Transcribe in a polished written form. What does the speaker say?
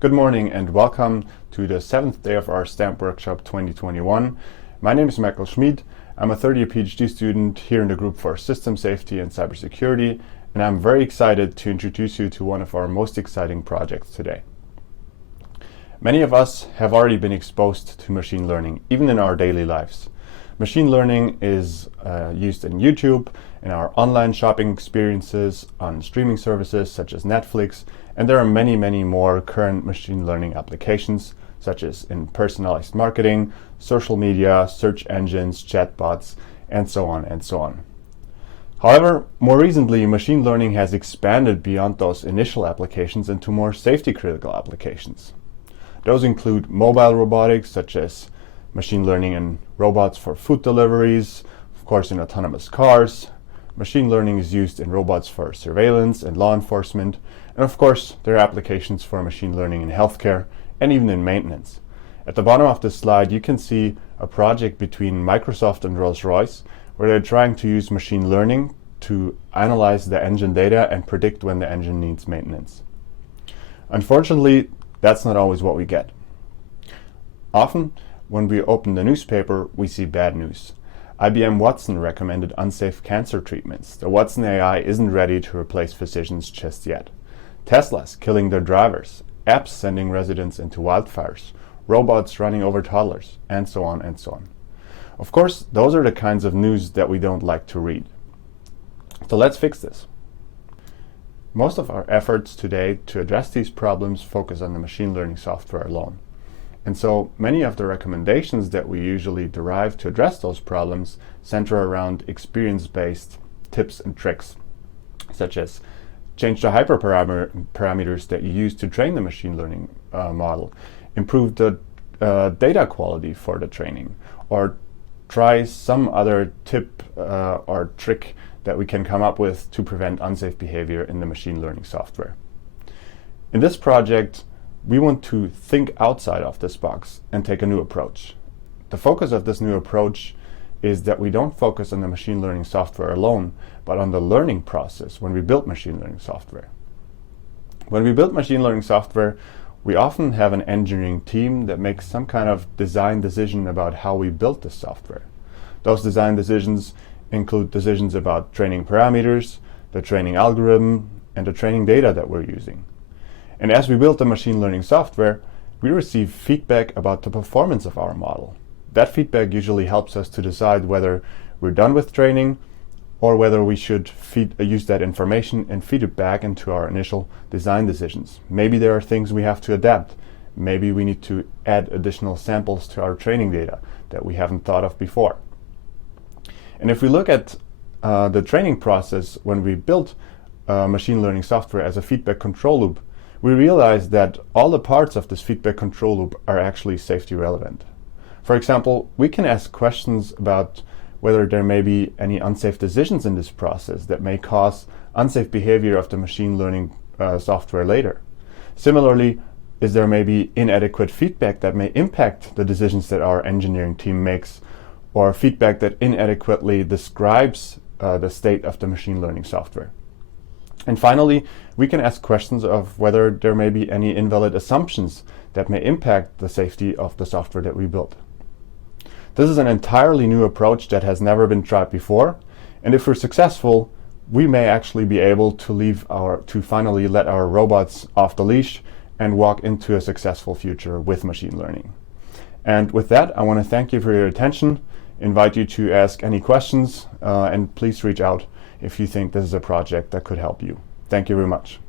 Good morning and welcome to the 7th day of our STAMP Workshop 2021. My name is Michael Schmid. I'm a third-year PhD student here in the group for System Safety and Cybersecurity, and I'm very excited to introduce you to one of our most exciting projects today. Many of us have already been exposed to machine learning, even in our daily lives. Machine learning is used in YouTube, in our online shopping experiences, on streaming services such as Netflix, and there are many, many more current machine learning applications, such as in personalized marketing, social media, search engines, chatbots, and so on and so on. However, more recently, machine learning has expanded beyond those initial applications into more safety-critical applications. Those include mobile robotics, such as machine learning in robots for food deliveries, of course in autonomous cars. Machine learning is used in robots for surveillance and law enforcement, and of course there are applications for machine learning in healthcare and even in maintenance. At the bottom of this slide you can see a project between Microsoft and Rolls-Royce where they're trying to use machine learning to analyze the engine data and predict when the engine needs maintenance. Unfortunately, that's not always what we get. Often, when we open the newspaper, we see bad news. IBM Watson recommended unsafe cancer treatments. The Watson AI isn't ready to replace physicians just yet. Tesla's killing their drivers, apps sending residents into wildfires, robots running over toddlers, and so on and so on. Of course, those are the kinds of news that we don't like to read. So let's fix this. Most of our efforts today to address these problems focus on the machine learning software alone. And so many of the recommendations that we usually derive to address those problems center around experience-based tips and tricks, such as change the hyperparameters that you use to train the machine learning model, improve the data quality for the training, or try some other tip or trick that we can come up with to prevent unsafe behavior in the machine learning software. In this project, we want to think outside of this box and take a new approach. The focus of this new approach is that we don't focus on the machine learning software alone, but on the learning process when we build machine learning software. When we build machine learning software, we often have an engineering team that makes some kind of design decision about how we build the software. Those design decisions include decisions about training parameters, the training algorithm, and the training data that we're using. And as we build the machine learning software, we receive feedback about the performance of our model. That feedback usually helps us to decide whether we're done with training or whether we should use that information and feed it back into our initial design decisions. Maybe there are things we have to adapt. Maybe we need to add additional samples to our training data that we haven't thought of before. And if we look at the training process when we built machine learning software as a feedback control loop, we realize that all the parts of this feedback control loop are actually safety relevant. For example, we can ask questions about whether there may be any unsafe decisions in this process that may cause unsafe behavior of the machine learning software later. Similarly, is there maybe inadequate feedback that may impact the decisions that our engineering team makes, or feedback that inadequately describes the state of the machine learning software? And finally, we can ask questions of whether there may be any invalid assumptions that may impact the safety of the software that we built. This is an entirely new approach that has never been tried before, and if we're successful, we may actually be able to finally let our robots off the leash and walk into a successful future with machine learning. And with that, I want to thank you for your attention, invite you to ask any questions, and please reach out if you think this is a project that could help you. Thank you very much.